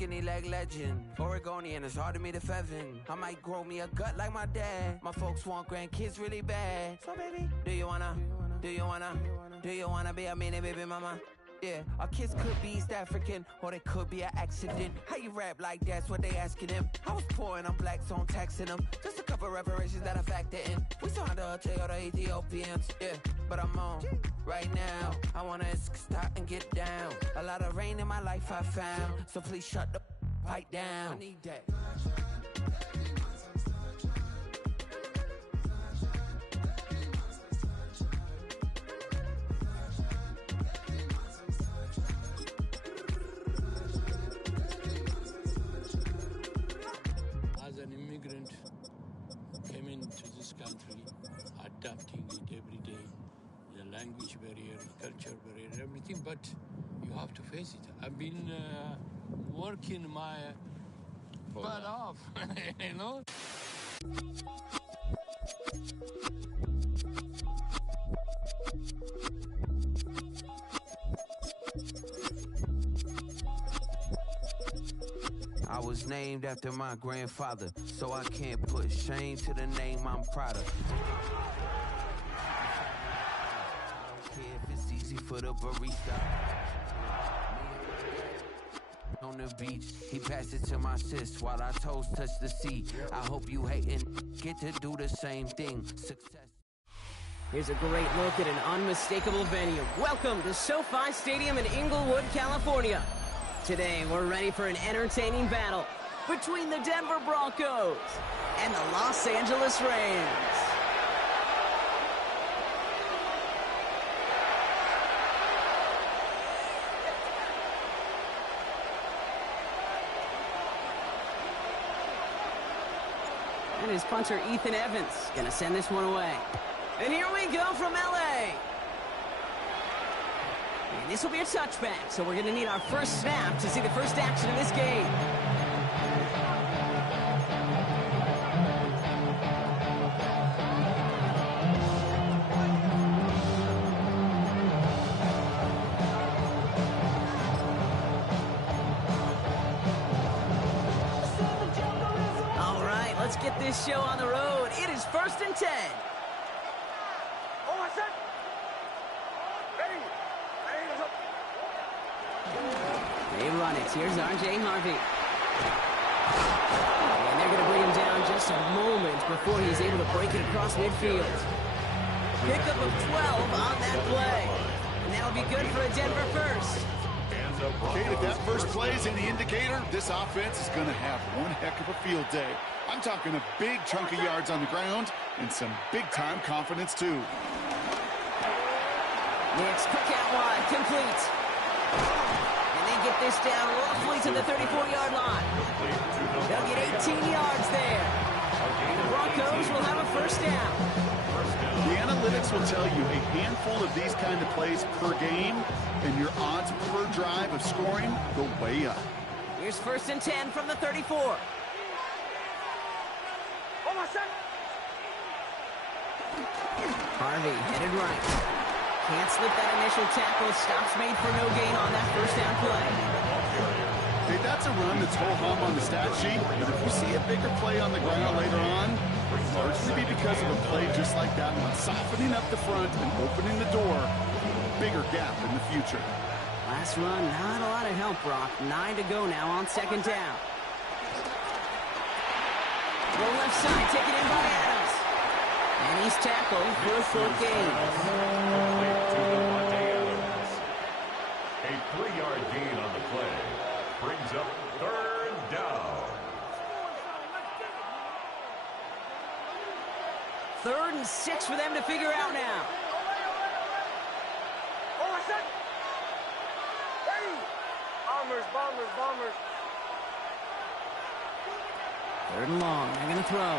skinny leg legend. Oregonian, it's hard to meet a Fevin. I might grow me a gut like my dad. My folks want grandkids really bad. So baby, do you wanna be a mini baby mama? Yeah, our kids could be East African, or they could be an accident. How you rap like that's what they asking him. I was poor and I'm black, so I'm taxing them. Just a couple reparations that I factor in. We saw the other Ethiopians, yeah, but I'm on right now. I wanna stop and get down. A lot of rain in my life I found, so please shut the pipe down. I need that. As an immigrant, came into this country, adapting it every day. The language barrier, culture barrier, everything, but you have to face it. I've been working my butt off, you know? I was named after my grandfather, so I can't put shame to the name I'm proud of. I don't care if it's easy for the barista. On the beach, he passed it to my sis while our toes touch the sea. I hope you hatin' get to do the same thing. Success. Here's a great look at an unmistakable venue. Welcome to SoFi Stadium in Inglewood, California. Today, we're ready for an entertaining battle between the Denver Broncos and the Los Angeles Rams. And his punter, Ethan Evans, gonna send this one away. And here we go from LA. And this will be a touchback, so we're going to need our first snap to see the first action of this game. All right, let's get this show on the road. It is 1st and 10. They run it. Here's R.J. Harvey. And they're going to bring him down just a moment before he's able to break it across midfield. Pickup of 12 on that play. And that'll be good for a Denver first. Okay, if that first play is any indicator, this offense is going to have one heck of a field day. I'm talking a big chunk of yards on the ground and some big-time confidence, too. Next, quick out wide, complete. Get this down roughly to the 34-yard line. They'll get 18 yards there. The Broncos will have a first down. The analytics will tell you a handful of these kind of plays per game, and your odds per drive of scoring go way up. Here's 1st and 10 from the 34. Harvey headed right. Can't slip that initial tackle. Stops made for no gain on that first down play. Hey, that's a run that's ho-hum on the stat sheet. But if we see a bigger play on the ground later on, it'll largely be because of a play just like that one, softening up the front and opening the door for a bigger gap in the future. Last run, not a lot of help, Brock. 9 to go now on 2nd down. The left side taken in by Adams. And he's tackled for a 4th gain. A 3-yard gain on the play brings up 3rd down. 3rd and 6 for them to figure out now. Bombers. 3rd and long. They're going to throw.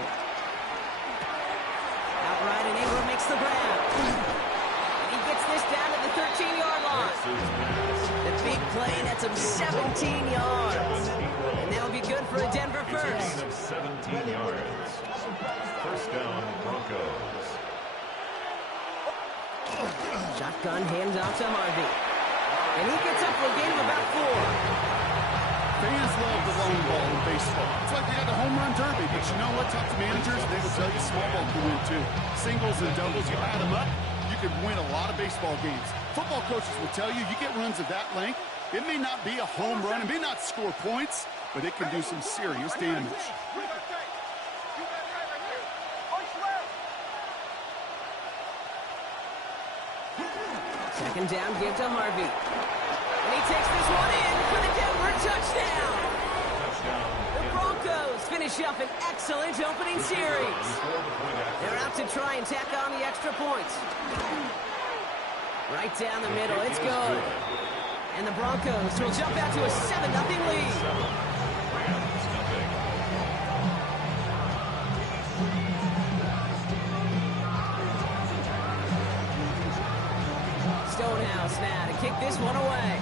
Outright, and Ingram makes the grab. And he gets this down to the 13-yard line. The big play, that's him 17 yards. And that'll be good for a Denver first. Of 17 yards. First down, Broncos. Shotgun hands off to Harvey. And he gets up for a gain of about 4. Fans love the long ball in baseball. It's like they got the home run derby. But you know what? Talk to managers, they will tell you small ball can win too. Singles and doubles, you add them up, you could win a lot of baseball games. Football coaches will tell you get runs of that length. It may not be a home run, it may not score points, but it can do some serious damage. Second down, give to Harvey. And he takes this one in for the Denver touchdown. The Broncos finish up an excellent opening series. They're out to try and tack on the extra points. Right down the middle, it's good. And the Broncos will jump out to a 7-0 lead. Stonehouse now to kick this one away.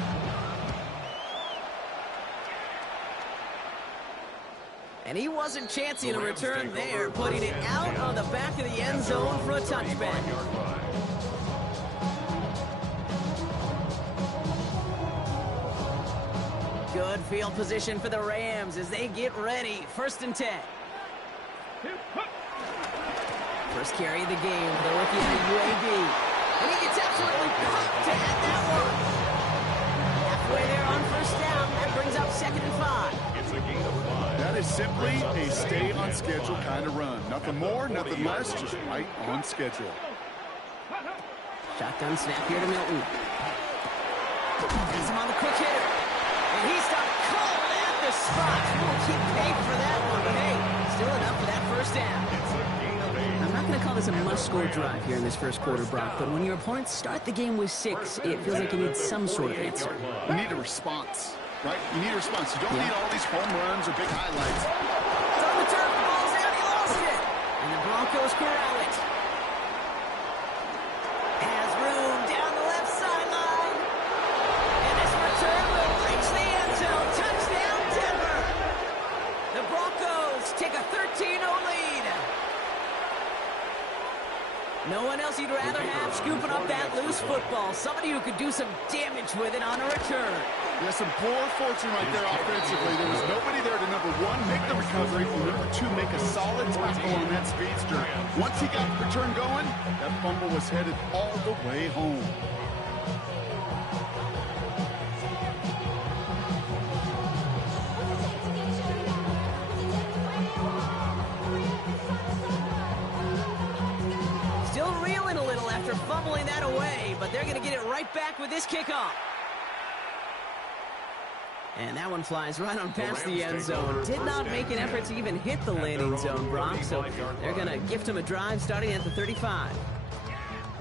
And he wasn't chancing a return there, putting it out on the back of the end zone for a touchback. Good field position for the Rams as they get ready. 1st and 10. First carry of the game for the rookie out of UAB. And he gets absolutely pumped to add that one. Halfway there on 1st down. That brings up 2nd and 5. It's a gain of 5. That is simply a stay-on-schedule kind of run. Nothing more, nothing less, just right on schedule. Shotgun snap here to Milton. He's him on the quick hitter. And he's done cold at the spot. We'll keep paid for that one, but hey, still enough for that 1st down. I'm not going to call this a must-score drive here in this first quarter, Brock, but when your opponents start the game with 6, it feels like you need some sort of answer. You need a response, right? You need a response. You don't need all these home runs or big highlights. It's on the turf, the ball's out, he lost it. And the Broncos corral it. Has room down the left sideline. And this return will reach the end zone. Touchdown, Denver. The Broncos take a 13-0 lead. No one else you'd rather have scooping up that loose football. Somebody who could do some damage with it on a return. Yeah, some poor fortune right there offensively. There was nobody there to, number 1, make the recovery, and number 2, make a solid tackle on that speedster. Once he got the return going, that fumble was headed all the way home. Still reeling a little after fumbling that away, but they're going to get it right back with this kickoff. And that one flies right on past the end zone. Did not make an effort to even hit the landing zone, Brock, so they're going to gift him a drive starting at the 35.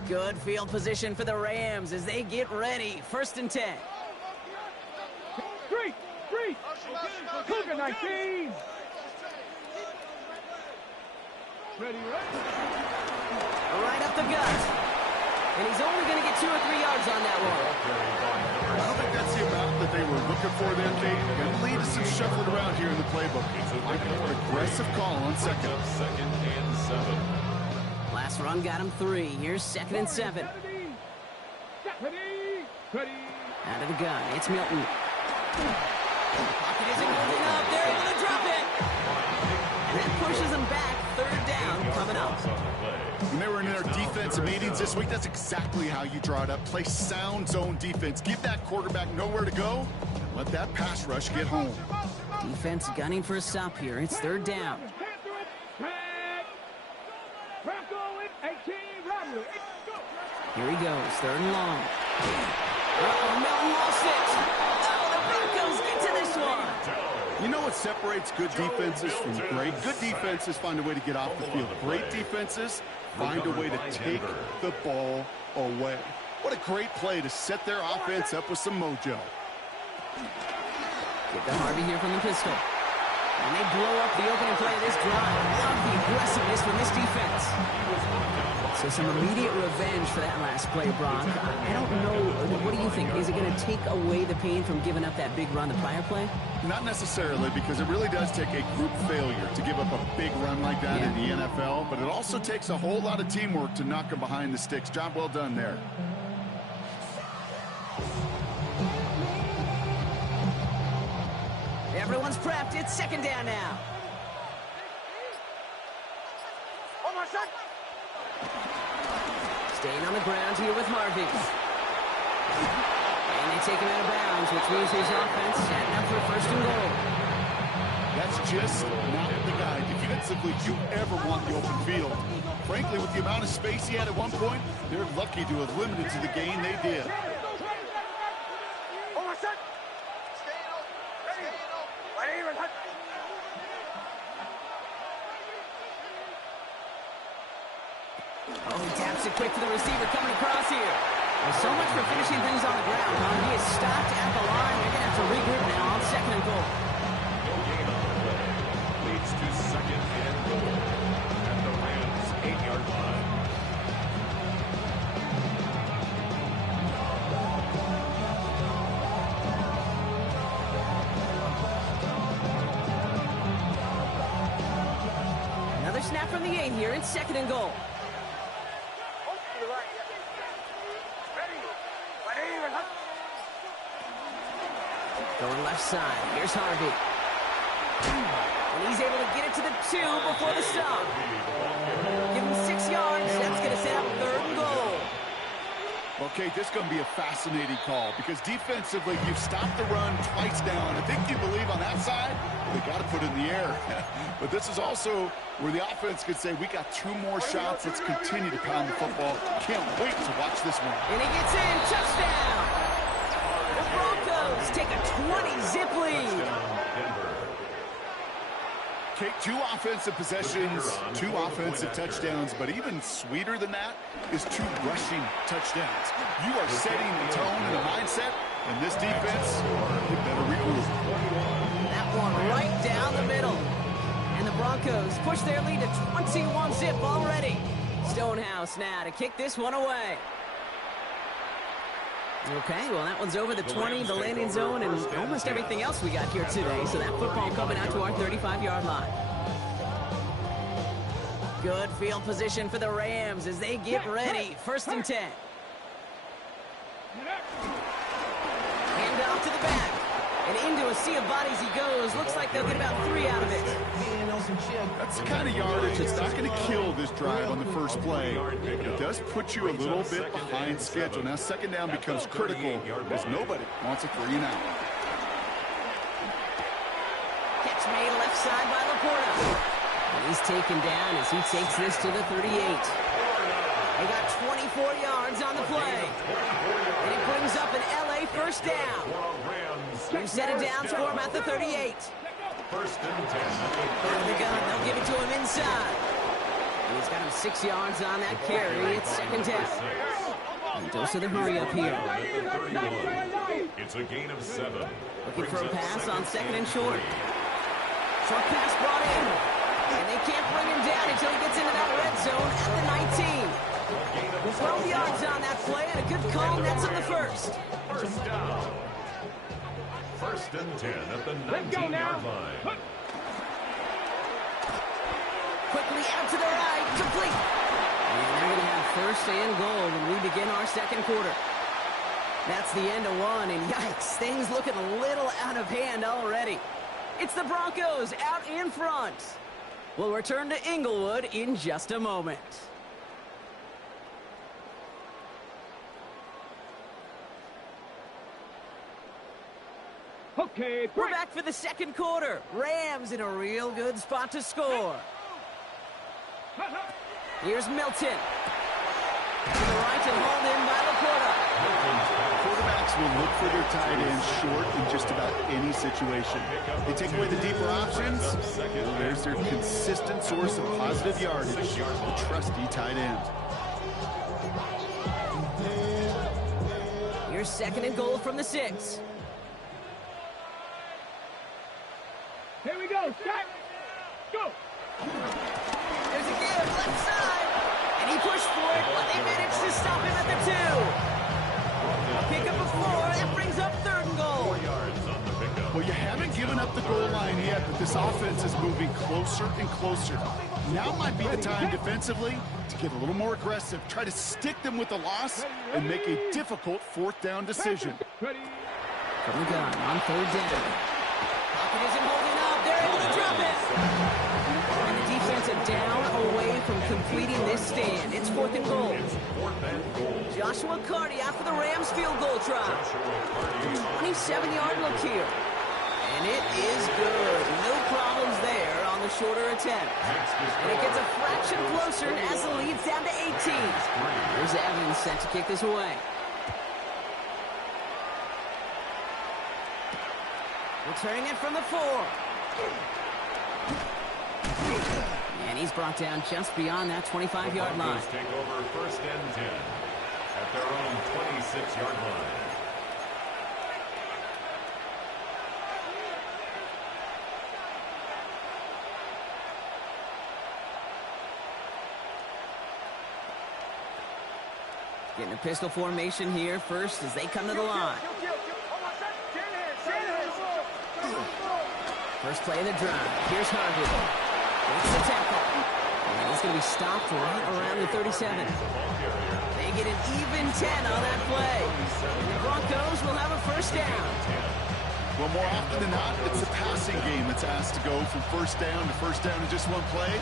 Good field position for the Rams as they get ready. 1st and 10. Street! Cougar 19! Ready, Right up the gut. And he's only going to get 2 or 3 yards on that one. I don't think that's the amount that they were looking for there, Kate. Going to lead to some shuffling around here in the playbook. Looking for an aggressive call on 2nd. 2nd and 7. Last run got him 3. Here's 2nd and 7. Ready! Out of the gun, it's Milton. Pocket isn't holding up. They're able to drop it. And that pushes them back. 3rd down coming up. When they were in their defensive meetings this week, that's exactly how you draw it up. Play sound zone defense. Give that quarterback nowhere to go. Let that pass rush get home. Defense gunning for a stop here. It's 3rd down. Here he goes. 3rd and long. Uh-oh, Milton lost it. Oh, the Broncos get to this one. You know what separates good defenses from great? Good defenses find a way to get off the field. Great defenses find a way to take the ball away. What a great play to set their offense up with some mojo. Get the Harvey here from the pistol. And they blow up the opening play of this drive. Love the aggressiveness from this defense. So some immediate revenge for that last play, Brock. I don't know. What do you think? Is it going to take away the pain from giving up that big run the prior play? Not necessarily, because it really does take a group failure to give up a big run like that in the NFL. But it also takes a whole lot of teamwork to knock them behind the sticks. Job well done there. Everyone's prepped. It's second down now. Staying on the ground here with Harvey. And they take him out of bounds, which means his offense setting up for first and goal. That's just not the guy defensively you ever want the open field. Frankly, with the amount of space he had at one point, they're lucky to have limited to the gain they did. Oh, he taps it quick to the receiver coming across here. Well, so much for finishing things on the ground, huh? He is stopped at the line. They're going to have to regroup now on second and goal. No gain on the play. Leads to second and goal at the Rams' 8-yard line. Another snap from the 8 here. It's second and goal. Going left side. Here's Harvey. And he's able to get it to the 2 before the stop. Give him 6 yards. That's going to set up third and goal. Okay, this is going to be a fascinating call because defensively, you've stopped the run twice down. I think you believe on that side, they got to put it in the air. But this is also where the offense could say, we got 2 more shots. Let's continue to pound the football. Can't wait to watch this one. And he gets in. Touchdown. The Broncos take a 20-zip lead. Okay, 2 offensive possessions, 2 offensive touchdowns, but even sweeter than that is 2 rushing touchdowns. You are setting the tone and the mindset, and this defense, you better regroup. That one right down the middle. And the Broncos push their lead to 21-zip already. Stonehouse now to kick this one away. Okay, well, that one's over the 20, the landing zone, and almost everything else we got here today. So that football coming out to our 35-yard line. Good field position for the Rams as they get ready. First and 10. Hand off to the back. And into a sea of bodies he goes. Looks like they'll get about 3 out of it. That's the kind of yardage that's not going to kill this drive on the first play. It does put you a little bit behind schedule. Now second down becomes critical because nobody wants a 3 and out. Catch made left side by Laporta. And he's taken down as he takes this to the 38. They got 24 yards on the play. And he brings up an LA first down. We've set it down for him at the 38. First and 10. Out of the gun, they'll give it to him inside. And he's got him 6 yards on that carry. It's second down. And dose of the hurry up here. It's a gain of 7. Looking for a pass on second and short. Short pass brought in. And they can't bring him down until he gets into that red zone at the 19. 12 yards on that play and a good call. That's on the first. First down. First and 10 at the 19-yard line. Quickly out to the right, complete. And they're going to have first and goal when we begin our second quarter. That's the end of one, and yikes, things looking a little out of hand already. It's the Broncos out in front. We'll return to Inglewood in just a moment. Okay, We're back for the second quarter. Rams in a real good spot to score. Here's Milton. To the right and hauled in by Laporta. Quarterbacks will look for their tight ends short in just about any situation. They take away the deeper options. Well, there's their consistent source of positive yardage, the trusty tight end. Here's second and goal from the 6. here we go, Scott. Go. There's a give, left side. And he pushed for it, but they managed to stop him at the 2. Pick up a 4, that brings up third and goal. 4 yards on the pickup. Well, you haven't given up the goal line yet, but this offense is moving closer and closer. Now might be the time defensively to get a little more aggressive, try to stick them with the loss, and make a difficult fourth down decision. Ready. From the gun on third down. Pocket isn't holding up. They're able to drop it. And the defensive down away from completing this stand. It's 4th and goal. Joshua Carty after the Rams field goal try. 27-yard look here. And it is good. No problems there on the shorter attempt. And it gets a fraction closer as the lead's down to 18. Here's Evans set to kick this away. Returning it from the 4. And he's brought down just beyond that 25-yard line. Broncos take over 1st and 10 at their own 26-yard line. Getting a pistol formation here first as they come to the line. First play of the drive. Here's Harvey. Makes the tackle. And he's going to be stopped right around the 37. They get an even 10 on that play. And the Broncos will have a first down. Well, more often than not, it's the passing game that's asked to go from first down in just one play.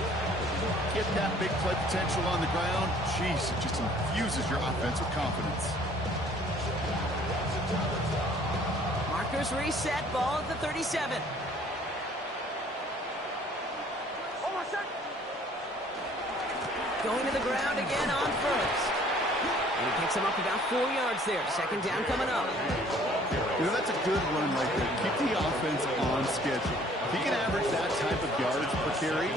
Get that big play potential on the ground. Jeez, it just infuses your offense with confidence. Markers reset, ball at the 37. Going to the ground again on first. And he picks him up about 4 yards there. Second down coming up. You know, that's a good run right there. Keep the offense on schedule. If he can average that type of yards per carry,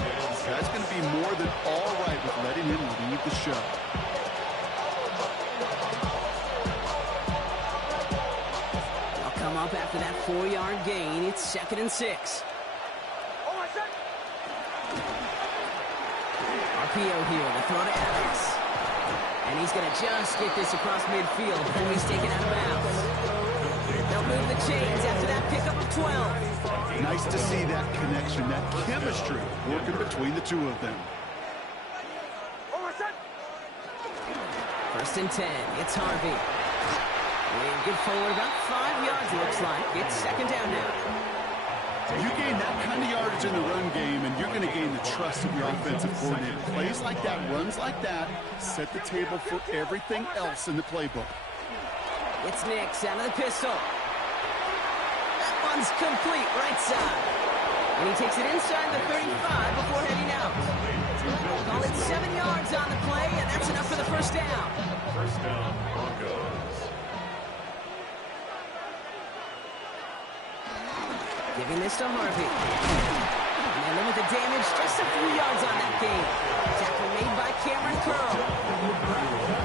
that's going to be more than all right with letting him lead the show. They'll come up after that 4-yard gain. It's 2nd and 6. RPO here to throw to Adams. And he's going to just get this across midfield before he's taken out of bounds. They'll move the chains after that pickup of 12. Nice to see that connection, that chemistry working between the two of them. 1st and 10. It's Harvey. And good forward about 5 yards, it looks like. It's 2nd down now. You gain that kind of yardage in the run game, and you're going to gain the trust of your offensive coordinator. Plays like that, runs like that, set the table for everything else in the playbook. It's Nix out of the pistol. That one's complete, right side. And he takes it inside the 35 before heading out. Call it 7 yards on the play, and that's enough for the first down. First down, Broncos. Giving this to Harvey. And they limit the damage just a few yards on that game. Tackle made by Cameron Curl.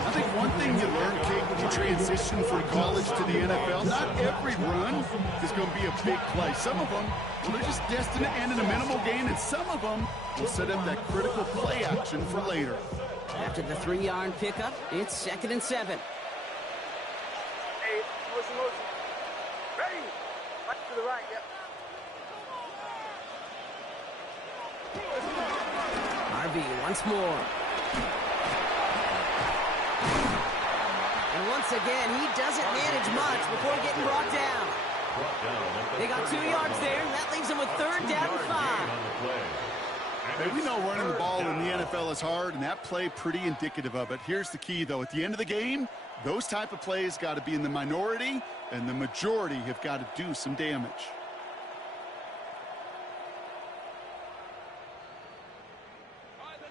I think one thing you learn, Kate, when you transition from college to the NFL, not every run is going to be a big play. Some of them, they're just destined to end in a minimal gain, and some of them will set up that critical play action for later. After the 3-yard pickup, it's 2nd and 7. Hey, motion. Ready? Right to the right, yep. Harvey once more. And once again, he doesn't manage much before getting brought down. They got 2 yards there, and that leaves them with 3rd down and 5. Hey, we know running the ball in the NFL is hard, and that play pretty indicative of it. Here's the key, though. At the end of the game, those type of plays got to be in the minority, and the majority have got to do some damage.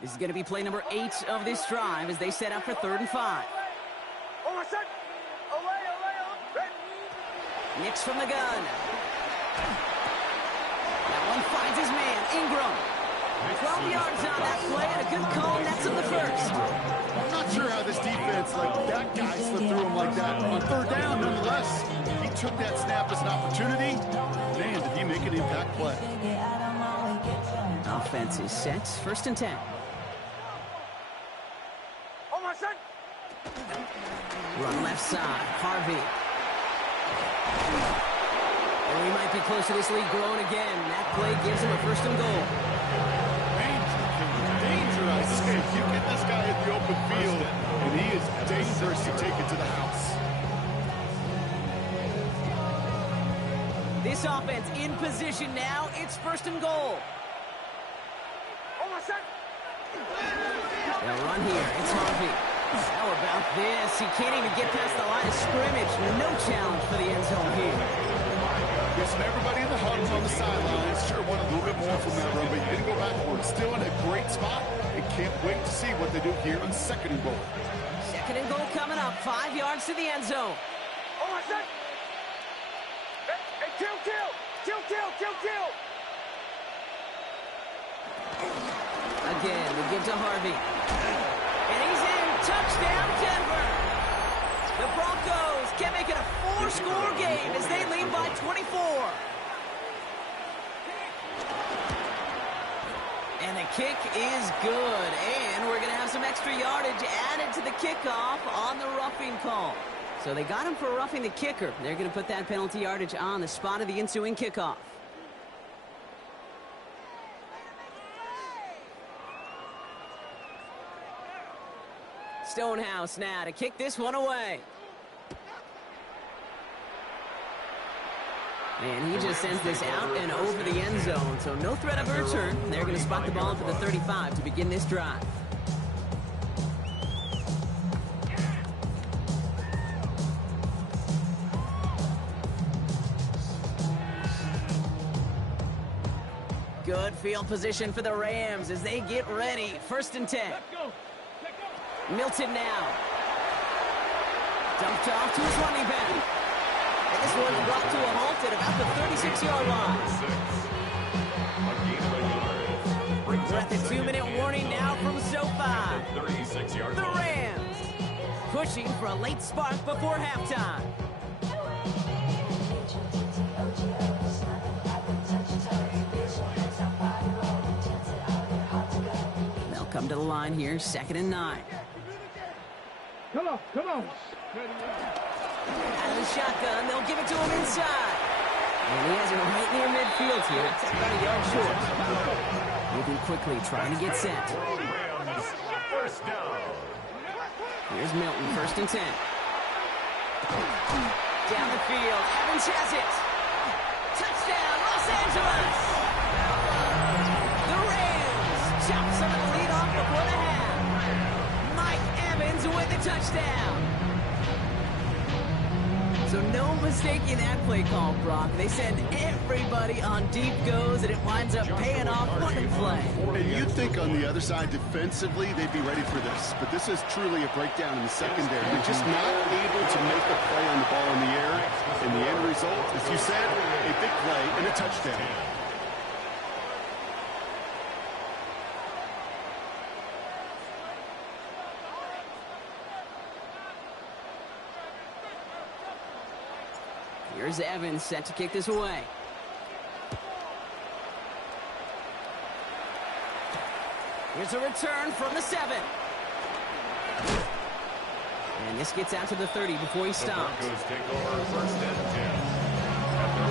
This is going to be play number 8 of this drive as they set up for 3rd and 5. Nix from the gun. That one finds his man, Ingram. 12 yards on that play and a good call, and that's in the first. I'm not sure how this defense let that guy slip through him like that. On 3rd down, nonetheless, he took that snap as an opportunity. Man, did he make an impact play. Offense is set, 1st and 10. Run left side, Harvey. And we might be close to this lead growing again. That play gives him a 1st and goal. Danger, I say. You get this guy in the open field, and he is dangerous to take it to the house. This offense in position now. It's 1st and goal. They'll run here. It's Harvey. How about this? He can't even get past the line of scrimmage. No challenge for the end zone here. Yes, and everybody in the huddle on the sidelines sure wanted a little bit more from that run, but he didn't go backwards. Still in a great spot, and can't wait to see what they do here on 2nd and goal. 2nd and goal coming up. 5 yards to the end zone. Kill. Again, they give to Harvey. And he's in. Touchdown, Denver. The Broncos can make it a 4-score game as they lead by 24. And the kick is good. And we're going to have some extra yardage added to the kickoff on the roughing call. So they got him for roughing the kicker. They're going to put that penalty yardage on the spot of the ensuing kickoff. Stonehouse now to kick this one away. And he just sends this out and over the end zone, so no threat of a return. They're going to spot the ball for the 35 to begin this drive. Good field position for the Rams as they get ready. 1st and 10. Milton now. Dumped off to his running back. And this one's brought to a halt at about the 36-yard line. We're at the 2-minute warning now from SoFi. The Rams pushing for a late spark before halftime. They'll come to the line here, 2nd and 9. Come on. Out of the shotgun, they'll give it to him inside. And he has it right near midfield here. It's about a yard short. Moving quickly, trying to get set. Here's Milton, 1st and 10. Down the field, Evans has it. Touchdown, Los Angeles! The Rams chop some of the lead off before the half. Mike Evans with the touchdown. So no mistaking that play call, Brock. They send everybody on deep goes, and it winds up paying off one play. And you'd think on the other side defensively they'd be ready for this, but this is truly a breakdown in the secondary. They're just not able to make a play on the ball in the air. And the end result, as you said, a big play and a touchdown. Here's Evans set to kick this away. Here's a return from the 7. And this gets out to the 30 before he stops. The Broncos take over 1st and 10 at the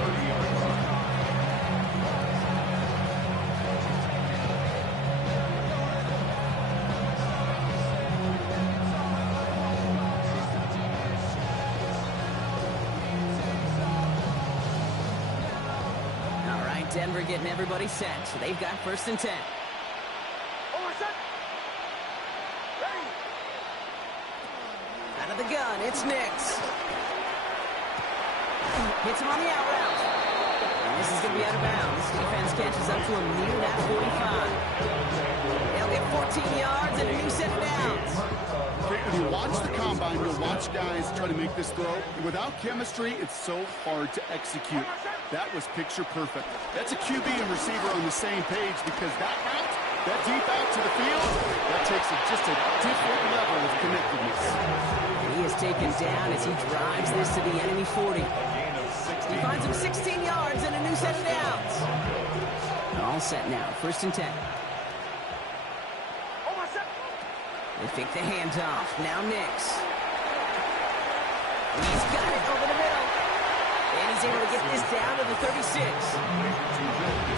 30-yard line. Denver getting everybody set. So they've got 1st and 10. Out of the gun, it's Nix. Hits him on the out route. And this is going to be out of bounds. Defense catches up to him near that 45. They'll get 14 yards and a new set of downs. When you watch the combine, you'll watch guys try to make this throw. Without chemistry, it's so hard to execute. That was picture perfect. That's a QB and receiver on the same page because that route, that deep out to the field, that takes just a different level of connectedness. And he is taken down as he drives this to the enemy 40. He finds him 16 yards and a new set of downs. All set now, 1st and 10. They fake the handoff. Now Nix. He's got it over the middle. And he's able to get this down to the 36.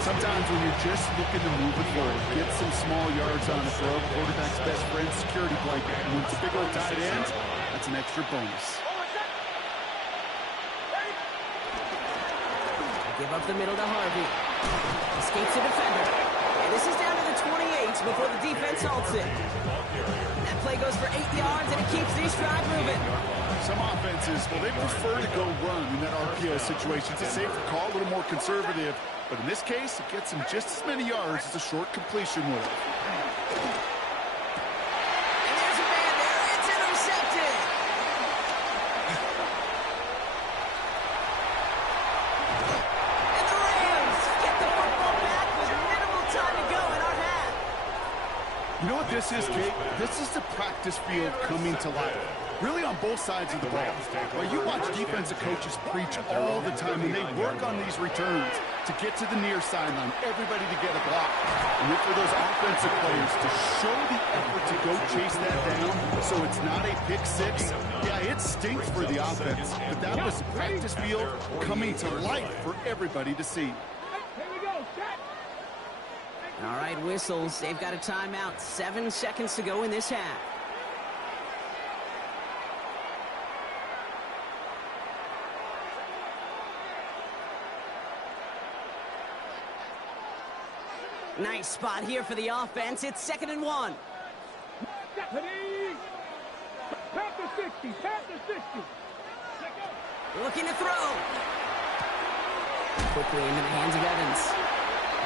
Sometimes when you're just looking to move it forward, get some small yards on the throw, quarterback's best friend, security blanket. And when it's a big old tight end, that's an extra bonus. Give up the middle to Harvey. Escapes the defender. And this is down to the 28 before the defense halts it. That play goes for 8 yards, and it keeps these drive moving. Some offenses, well, they prefer to go run in that RPO situation. It's a safer call, a little more conservative. But in this case, it gets them just as many yards as a short completion would. And there's a man there. It's intercepted. And the Rams get the football back with minimal time to go in our half. You know what this is, Kate? This is the practice field coming to life. Really on both sides of the ball. Well, you watch defensive coaches preach all the time, and they work on these returns to get to the near sideline, everybody to get a block. And then for those offensive players to show the effort to go chase that down so it's not a pick six. Yeah, it stinks for the offense, but that was practice field coming to life for everybody to see. All right, whistles. They've got a timeout. 7 seconds to go in this half. Nice spot here for the offense. It's 2nd and 1. Tap the 60, tap the 60. Looking to throw. Quickly into the hands of Evans.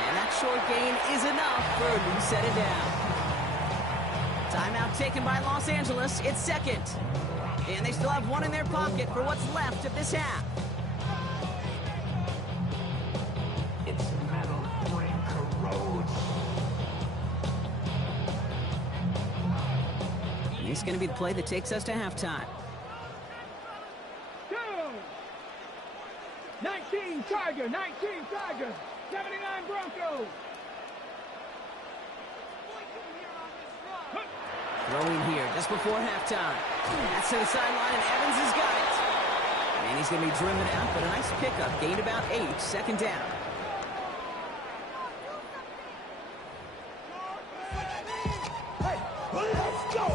And that short gain is enough for a new set it down. Timeout taken by Los Angeles. It's 2nd. And they still have one in their pocket for what's left of this half. It's metal ring corrodes. And it's going to be the play that takes us to halftime. 19 Tiger, 19 Tiger, 79 Broncos. Throwing here just before halftime. That's to the sideline, and Evans has got it. And he's going to be driven out, but a nice pickup. Gained about 8, 2nd down. Let's go.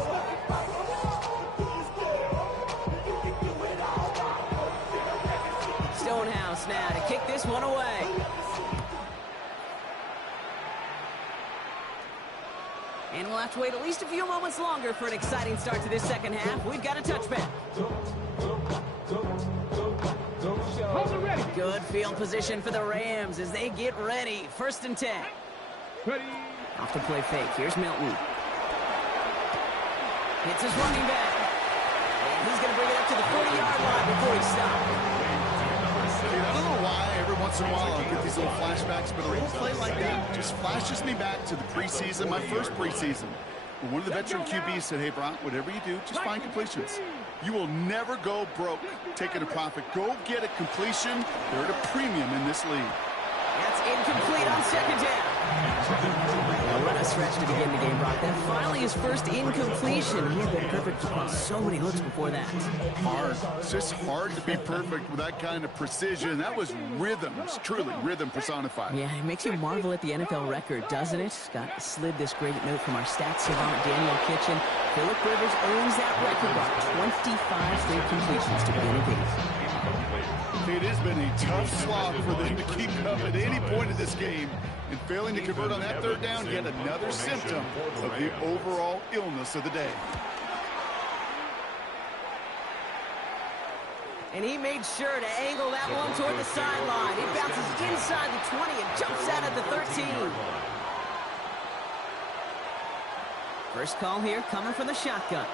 Stonehouse now to kick this one away. And we'll have to wait at least a few moments longer for an exciting start to this second half. We've got a touchback. Good field position for the Rams as they get ready. 1st and 10. Ready. Off to play fake. Here's Milton. Hits his running back. And he's going to bring it up to the 40-yard line before he stops. I don't know why every once in a while I'll get these little flashbacks, but a little play like that just flashes me back to the preseason, my first preseason. One of the veteran QBs said, hey, Brock, whatever you do, just find completions. You will never go broke taking a profit. Go get a completion. They're at a premium in this league. That's incomplete on 2nd down. Well, what a stretch to begin the game, Brock. That finally his first incompletion. He had been perfect across so many looks before that. Hard. It's just hard to be perfect with that kind of precision. That was rhythm. It's truly rhythm personified. Yeah, it makes you marvel at the NFL record, doesn't it? Got slid this great note from our stats savant, Daniel Kitchen. Phillip Rivers owns that record by 25 straight completions to begin a game. It has been a tough slog for them to keep up at any point in this game. And failing to convert on that 3rd down, yet another symptom of the overall illness of the day. And he made sure to angle that one toward the sideline. It bounces inside the 20 and jumps out at the 13. First call here coming from the shotgun.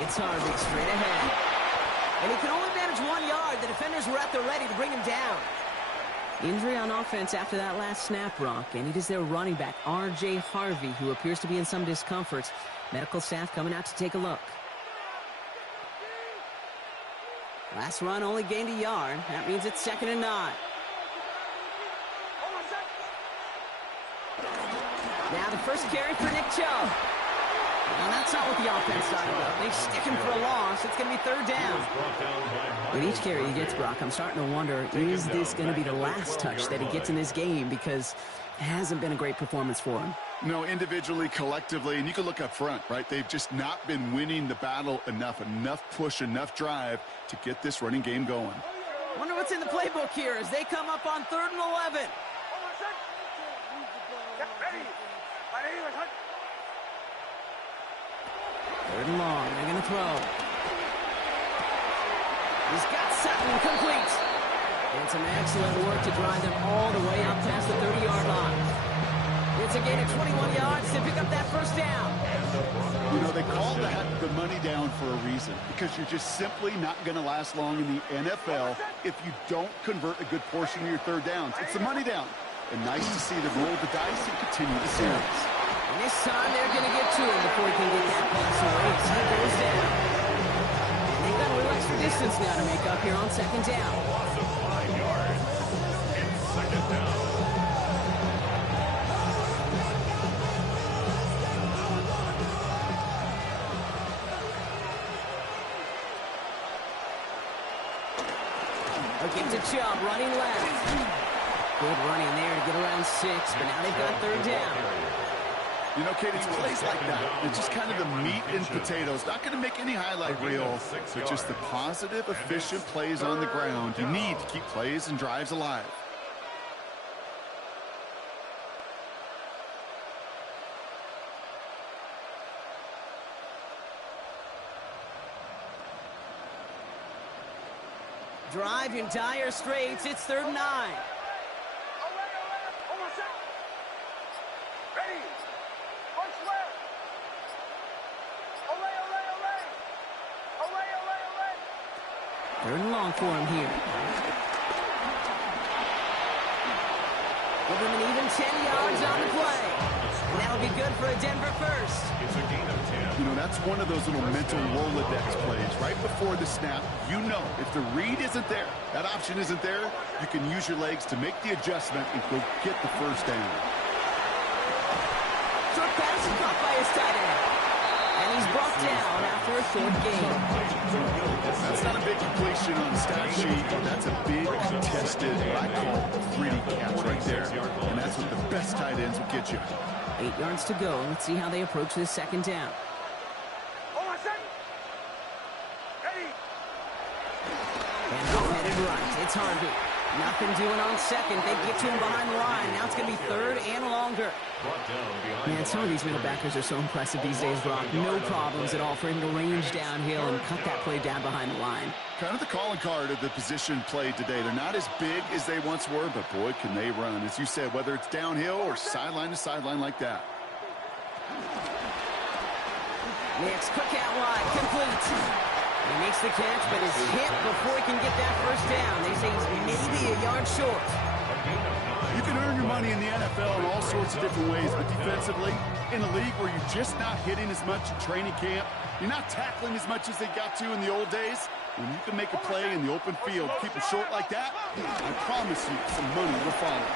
It's Harvey straight ahead. And he can only manage 1 yard. The defenders were at the ready to bring him down. Injury on offense after that last snap, Brock. And it is their running back, R.J. Harvey, who appears to be in some discomfort. Medical staff coming out to take a look. Last run only gained a yard. That means it's 2nd and 9. Now the first carry for Nick Chubb. Well, that's not what the offense started with. They stick him for a loss. It's going to be 3rd down. With each carry he gets, Brock, I'm starting to wonder, is this going to be the last touch that he gets in this game? Because it hasn't been a great performance for him. No, individually, collectively, and you can look up front, right? They've just not been winning the battle enough push, enough drive to get this running game going. Wonder what's in the playbook here as they come up on 3rd and 11. Third and long, they're going to throw. He's got Sutton complete. And some excellent work to drive them all the way up past the 30-yard line. It's a gain of 21 yards to pick up that first down. You know, they call that the money down for a reason, because you're just simply not going to last long in the NFL if you don't convert a good portion of your third downs. It's the money down. And nice to see them roll the dice and continue the series. And this time they're going to get to him before he can get that pass away. So he goes down. And they've got a little extra distance now to make up here on 2nd down. Loss of 5 yards. It's 2nd down. Give to Chubb, running left. Good running there to get around 6, but now they've got 3rd down. You know, Kate, it's plays like that. It's just kind of the meat and potatoes. Not going to make any highlight reel, but just the positive, efficient plays on the ground. You need to keep plays and drives alive. Drive in dire straits. It's 3rd and 9. Third and long for him here. Give him an even 10 yards on the play. And that'll be good for a Denver first. It's a gain of 10. You know, that's one of those little mental Rolodex plays. Right before the snap, you know if the read isn't there, that option isn't there, you can use your legs to make the adjustment and go get the first down. Short pass caught by his tight end. And he's brought down after a short gain. That's not a big completion on the stat sheet. That's a big contested, what I call a pretty catch right there. And that's what the best tight ends will get you. 8 yards to go. Let's see how they approach this 2nd down. And headed right. It's Harvey. Nothing doing on 2nd. They get to him behind the line. Now it's going to be 3rd and longer. Man, some of these middle backers are so impressive these days, Brock. No problems at all for him to range downhill and cut that play down behind the line. Kind of the calling card of the position played today. They're not as big as they once were, but boy, can they run. As you said, whether it's downhill or sideline to sideline like that. Next, quick out wide, complete. He makes the catch, but is hit before he can get that first down. They say he's maybe a yard short. You can earn your money in the NFL in all sorts of different ways, but defensively, in a league where you're just not hitting as much in training camp, you're not tackling as much as they got to in the old days, when you can make a play in the open field, keep it short like that, I promise you some money will follow.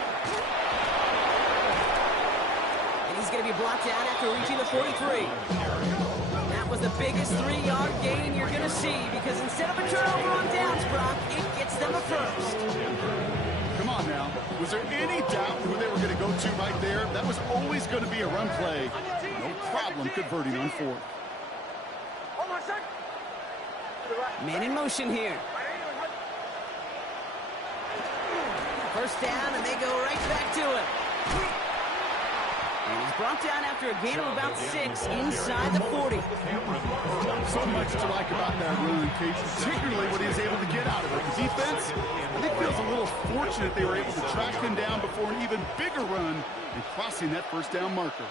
And he's going to be blocked out after reaching the 43. That was the biggest 3-yard gain you're going to see, because instead of a turnover on downs, Brock, it gets them a first. Come on now. Was there any doubt who they were going to go to right there? That was always going to be a run play. No problem converting on 4th. Man in motion here. First down, and they go right back to it. And he's brought down after a gain of about 6 inside the 40. So much to like about that run, Kate, particularly what he was able to get out of it. The defense, I think, feels a little fortunate they were able to track him down before an even bigger run and crossing that first down marker.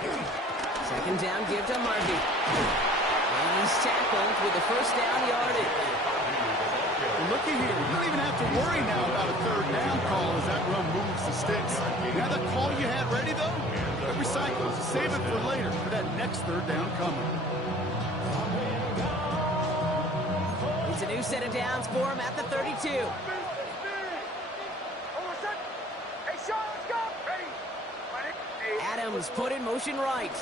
2nd down, give to Harvey. And he's tackled with the first down yardage. And looky here, you don't even have to worry now about a 3rd down call as that run moves the sticks. Now that call you had ready, though, every cycle, save it for later for that next 3rd down coming. It's a new set of downs for him at the 32. Adams put in motion right. Oh,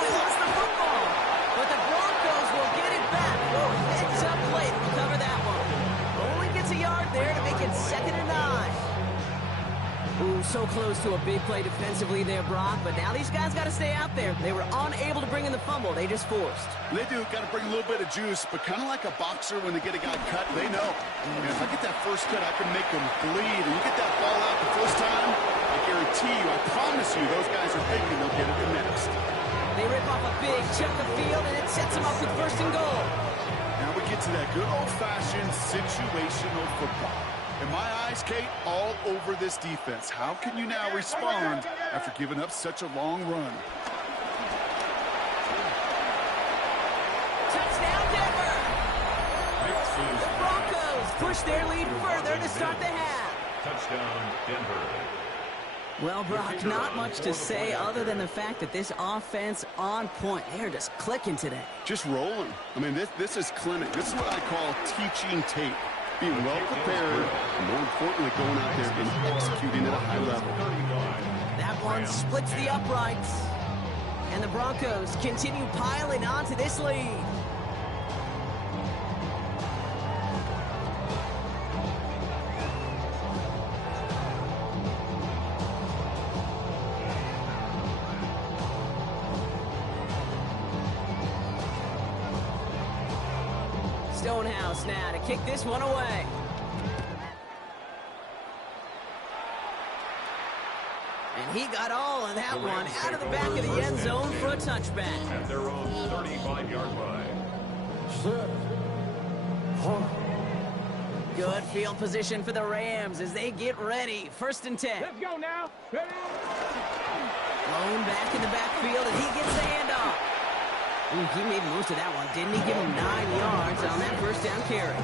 he lost the football. But the Broncos will get it back. Heads up play to recover that one. Only gets a yard there to make it 2nd and 9. Ooh, so close to a big play defensively there, Brock, but now these guys got to stay out there. They were unable to bring in the fumble. They just forced. They do. Got to bring a little bit of juice, but kind of like a boxer when they get a guy cut, they know. If I get that first cut, I can make them bleed. And you get that ball out the first time, I guarantee you, I promise you, those guys are thinking they'll get it the next. They rip off a big chunk of field, and it sets them up with 1st and goal. Now we get to that good old-fashioned situational football. In my eyes, Kate, all over this defense. How can you now respond after giving up such a long run? Touchdown, Denver! The Broncos push their lead further to start the half. Touchdown, Denver. Well, Brock, not much to say other than the fact that this offense on point. They're just clicking today. Just rolling. I mean, this is clinic. This is what I call teaching tape. Being well prepared, and more importantly, going out there and executing at a high level. That one splits the uprights. And the Broncos continue piling onto this lead. Stonehouse now to kick this one away. And he got all of that one out of the back of the end zone for a touchback. At their own 35-yard line. Good field position for the Rams as they get ready. 1st and 10. Let's go now. Ready? Blown back in the backfield, and he gets the handoff. Ooh, he made most of that one, didn't he? Give him 9 yards on that 1st down carry.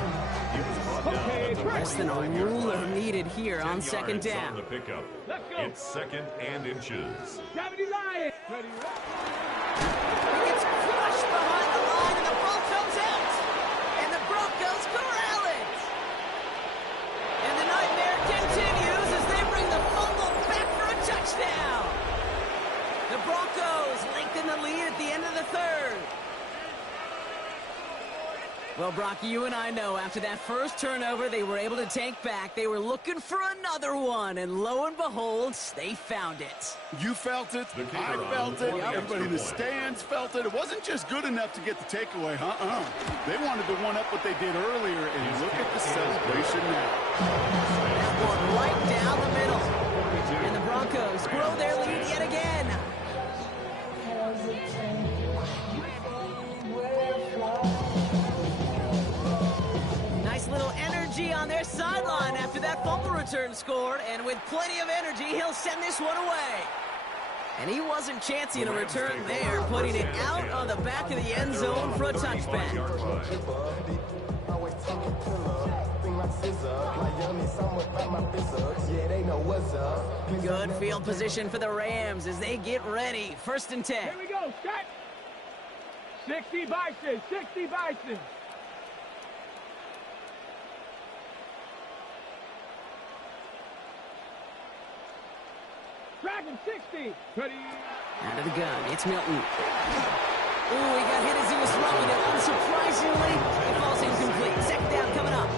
Less than a ruler needed here on 2nd down. On the pickup. Let's go. It's 2nd and inches. 70 Lions. Ready? He gets crushed behind the line, and the ball comes out. And the Broncos corral it. And the nightmare continues as they bring the fumble back for a touchdown. The Broncos lengthen the lead at the end of the 3rd. Well, Brock, you and I know after that first turnover, they were able to take back. They were looking for another one, and lo and behold, they found it. You felt it. I felt it. Everybody in the stands felt it. It wasn't just good enough to get the takeaway. They wanted to one-up what they did earlier, and look at the celebration now. That one right down the middle. And the Broncos grow their lead yet again. Nice little energy on their sideline after that fumble return scored, and with plenty of energy, he'll send this one away. And he wasn't chancing a return there, putting it out on the back of the end zone for a touchback. Good field position for the Rams as they get ready. 1st and 10. Here we go. Set. 60 Bison. 60 Bison. Dragon 60. Ready? Out of the gun, it's Milton. Ooh, he got hit as he was throwing it. Unsurprisingly, it falls incomplete. 2nd down coming up.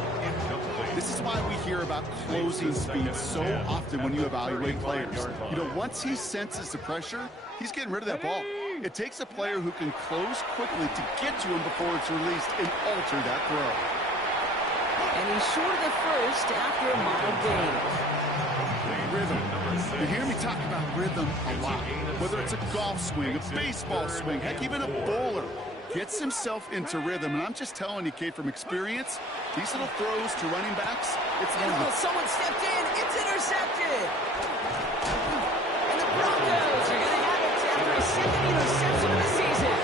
This is why we hear about closing speed so often when you evaluate players. You know, once he senses the pressure, he's getting rid of that ball. It takes a player who can close quickly to get to him before it's released and alter that throw. And he's short of the first after a mild gain. Rhythm. You hear me talk about rhythm a lot. Whether it's a golf swing, a baseball swing, heck, even a bowler gets himself into rhythm. And I'm just telling you, Kate, from experience, these little throws to running backs, it's Someone stepped in. It's intercepted. And the Broncos are going to have it after a 2nd interception of the season.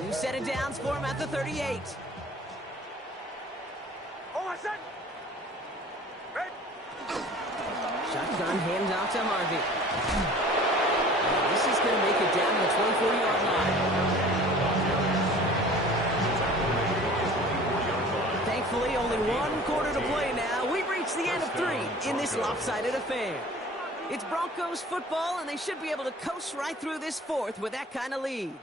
New set of downs for him at the 38. Shotgun hands off to Harvey. This is going to make it down to the 24-yard line. Thankfully, only one quarter to play now. We've reached the end of 3 in this lopsided affair. It's Broncos football, and they should be able to coast right through this 4th with that kind of lead.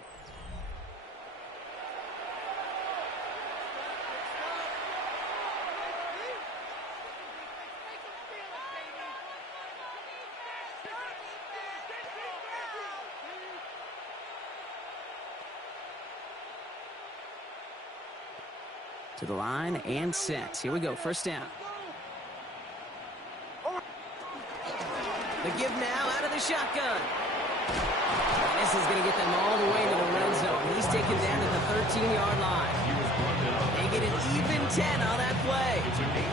To the line and set. Here we go, first down. The give now out of the shotgun. This is going to get them all the way to the red zone. He's taken down at the 13-yard line. They get an even 10 on that play.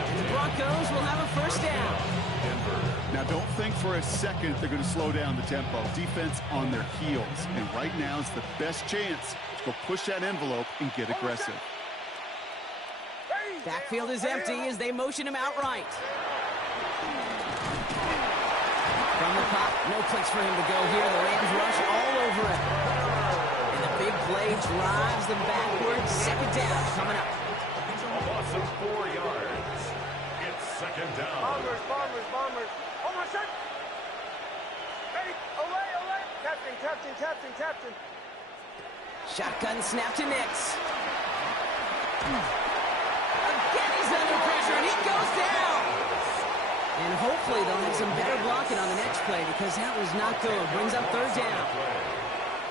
And the Broncos will have a first down. Now, don't think for a second they're going to slow down the tempo. Defense on their heels. And right now is the best chance to go push that envelope and get aggressive. Backfield is empty as they motion him outright. From the pop, no place for him to go here. The Rams rush all over him. And the big play drives them backwards. Second down coming up. A loss of 4 yards. It's second down. Bombers. Oh, my son. Hey, away. Captain. Shotgun snap to Nix. Again, he's under pressure, and he goes down. And hopefully they'll have some better blocking on the next play because that was not good. Brings up third down.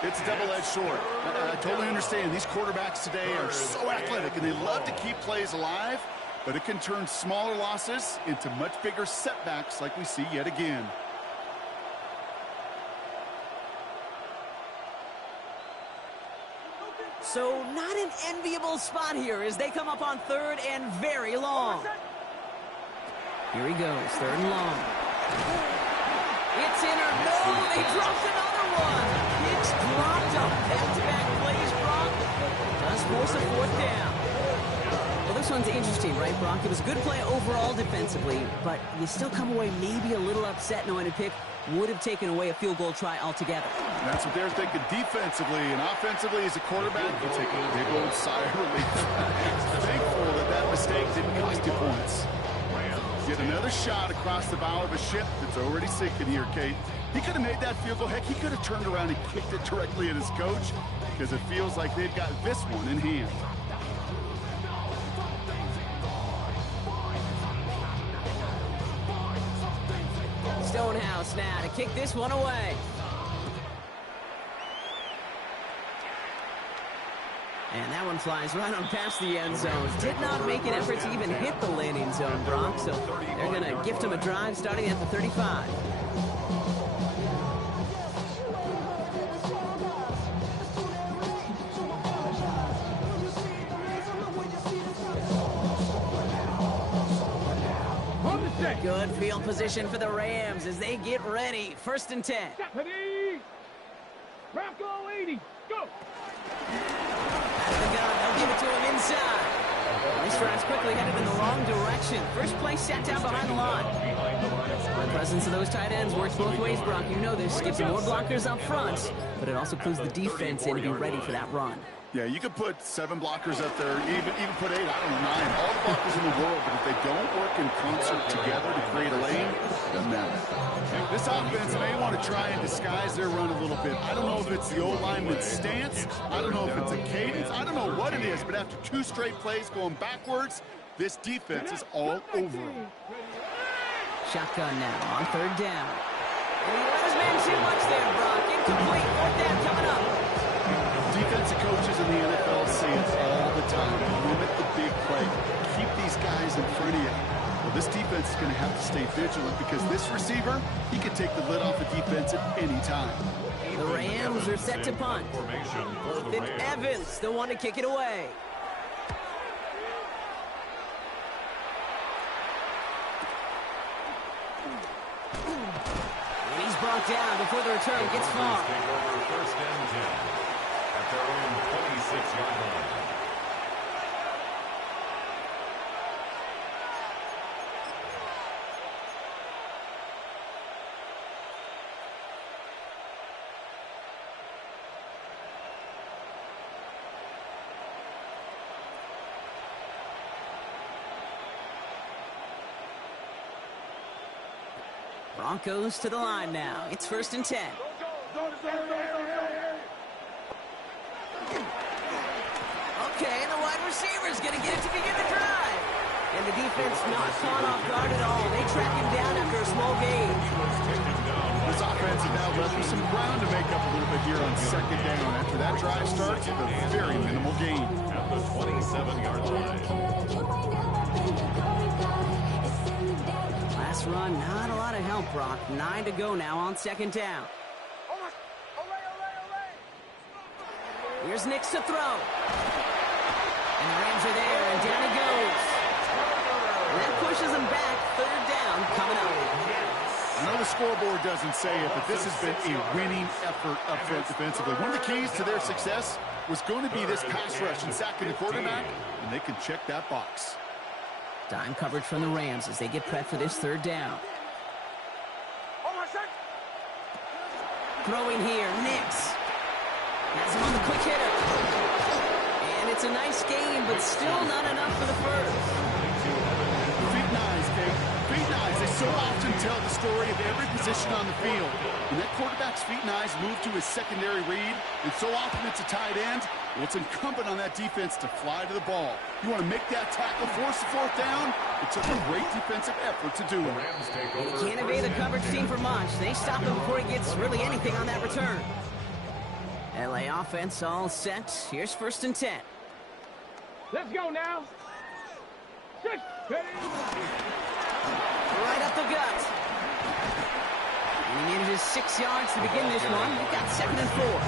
It's a double-edged sword. I totally understand. These quarterbacks today are so athletic, and they love to keep plays alive, but it can turn smaller losses into much bigger setbacks like we see yet again. So not an enviable spot here as they come up on third and very long. Here he goes, third and long. It's in or no, they dropped another one. It's dropped up. Back-to-back plays, Brock. Just force a fourth down. Well, this one's interesting, right, Brock? It was a good play overall defensively, but you still come away maybe a little upset knowing a pick would have taken away a field goal try altogether. And that's what they're thinking defensively, and offensively as a quarterback, you take a big old sigh of relief. Thankful that mistake didn't cost you points. Get another shot across the bow of a ship that's already sinking here, Kate. He could have made that field goal. Heck, he could have turned around and kicked it directly at his coach because it feels like they've got this one in hand. Stonehouse now to kick this one away. And that one flies right on past the end zone. Did not make an effort to even hit the landing zone, Brock. So they're going to gift him a drive starting at the 35. Good field position for the Rams as they get ready. First and 10. Stephanie! Bronco 80, go! Out of the gun, they'll give it to him inside. These drives quickly headed in the wrong direction. First play sat down behind the line. The presence of those tight ends works both ways, Brock. You know this. Gives them more blockers up front, but it also clues the defense in to be ready for that run. Yeah, you could put 7 blockers up there, even put 8, I don't know, 9, all the blockers in the world, but if they don't work in concert together to create a lane, it doesn't matter. This offense may want to try and disguise their run a little bit. I don't know if it's the old lineman's stance, I don't know if it's a cadence, I don't know what it is, but after 2 straight plays going backwards, this defense is all over them. Shotgun now on third down. And he let his man too much there, Brock. Incomplete. Fourth down coming up. Defensive coaches in the NFL say it all the time. Limit the big play. Keep these guys in front of you. Well, this defense is going to have to stay vigilant because this receiver, he can take the lid off the defense at any time. The Rams are set to punt. Ethan Evans, the one to kick it away. And he's brought down before the return gets far. First and 10 at their own 26-yard line. Broncos to the line now. It's 1st and 10. Okay, and the wide receiver's going to get it to begin the drive. And the defense not caught off guard at all. They track him down after a small gain. This offense has now left them some ground to make up a little bit here on 2nd down. After that drive starts, a very minimal gain. At the 27-yard line. Last run, not a lot of help, Brock. 9 to go now on 2nd down. Here's Nix to throw. And the Rams are there, and down he goes. And that pushes him back. 3rd down coming up. I know the scoreboard doesn't say it, but this has been a winning effort up front defensively. One of the keys to their success was going to be this pass rush and sacking the quarterback, and they can check that box. Dime coverage from the Rams as they get prepped for this 3rd down. Throwing here, Nix. Has him on the quick hitter. And it's a nice game, but still not enough for the first. Feet nice, Kate. Feet nice. They so often tell the story of every position on the field. When that quarterback's feet nice move to his secondary read, and so often it's a tight end, well, it's incumbent on that defense to fly to the ball. You want to make that tackle, force the 4th down. It took a great defensive effort to do it. And he can't evade the coverage team for much. They stop him before he gets really anything on that return. LA offense all set. Here's 1st and 10. Let's go now. 6, ready. Right up the gut. And he manages 6 yards to begin this one. We've got 2nd and 4.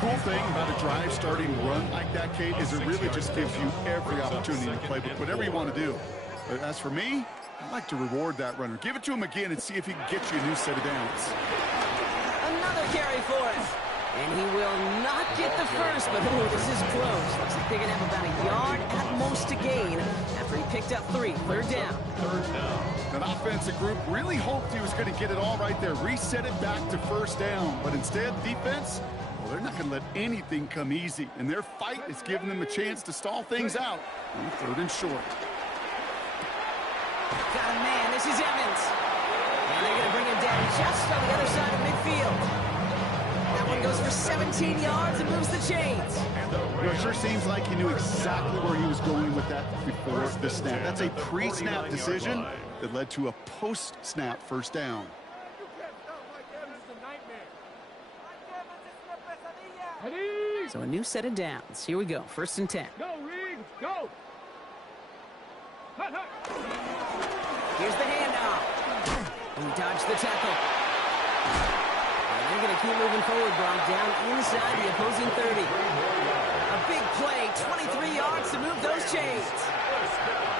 Cool thing about a drive starting run like that, Kate, is it really just gives you every opportunity to play with whatever you want to do. But as for me, I like to reward that runner. Give it to him again and see if he can get you a new set of downs. Another carry for him. And he will not get the first, but this is close. Looks like they're going to have about a yard at most to gain after he picked up 3. 3rd down. That offensive group really hoped he was going to get it all right there. Reset it back to 1st down. But instead, defense, well, they're not going to let anything come easy. And their fight is giving them a chance to stall things out on 3rd and short. Got a man. This is Evans. And they're going to bring him down just on the other side of midfield. That one goes for 17 yards and moves the chains. It sure seems like he knew exactly where he was going with that before the snap. That's a pre-snap decision that led to a post-snap 1st down. So a new set of downs. Here we go. 1st and 10. Go, Reed. Go. Here's the handoff. And he dodged the tackle. They're going to keep moving forward, Brock, down inside the opposing 30. A big play, 23 yards to move those chains.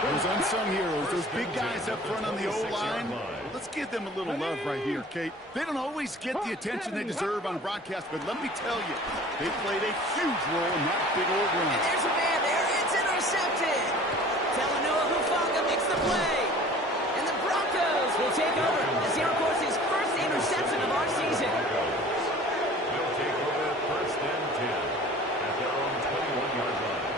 Those unsung heroes, those big guys up front on the O-line, let's give them a little love right here, Kate. They don't always get the attention they deserve on a broadcast, but let me tell you, they played a huge role in that big old run. And there's a man there. It's intercepted. Talanoa Hufanga makes the play. And the Broncos will take over as he records his first interception of our season. They'll take over 1st and 10 at their own 21-yard line.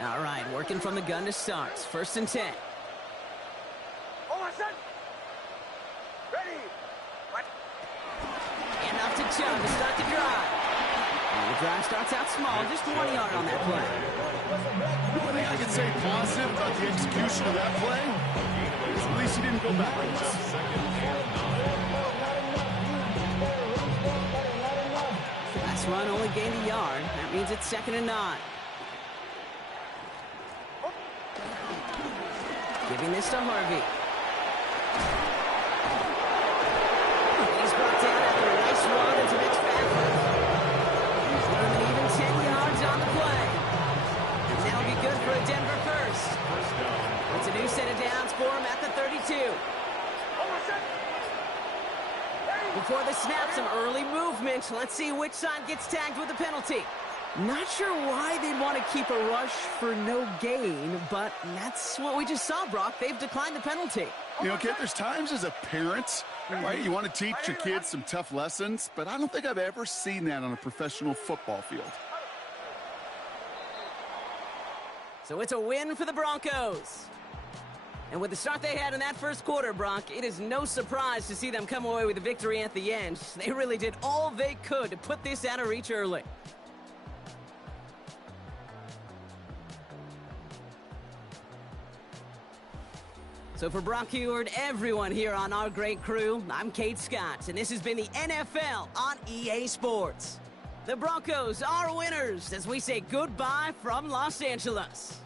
All right, working from the gun to start. 1st and 10. And off to Chung to start the drive. And the drive starts out small, just 1 yard on that play. One thing I can say positive about the execution of that play is at least he didn't go backwards. Last run only gained a yard. That means it's 2nd and 9. Giving this to Harvey. He's brought down after a nice run into Mitch Bradford. He's given an even 10 yards on the play. And that'll be good for a Denver first. It's a new set of downs for him at the 32. Before the snap, some early movement. Let's see which side gets tagged with a penalty. Not sure why they'd want to keep a rush for no gain, but that's what we just saw, Brock. They've declined the penalty. You know, Kit, there's times as a parent, right, you want to teach your kids some tough lessons, but I don't think I've ever seen that on a professional football field. So it's a win for the Broncos. And with the start they had in that first quarter, Brock, it is no surprise to see them come away with a victory at the end. They really did all they could to put this out of reach early. So for Brock Heward, everyone here on our great crew, I'm Kate Scott, and this has been the NFL on EA Sports. The Broncos are winners as we say goodbye from Los Angeles.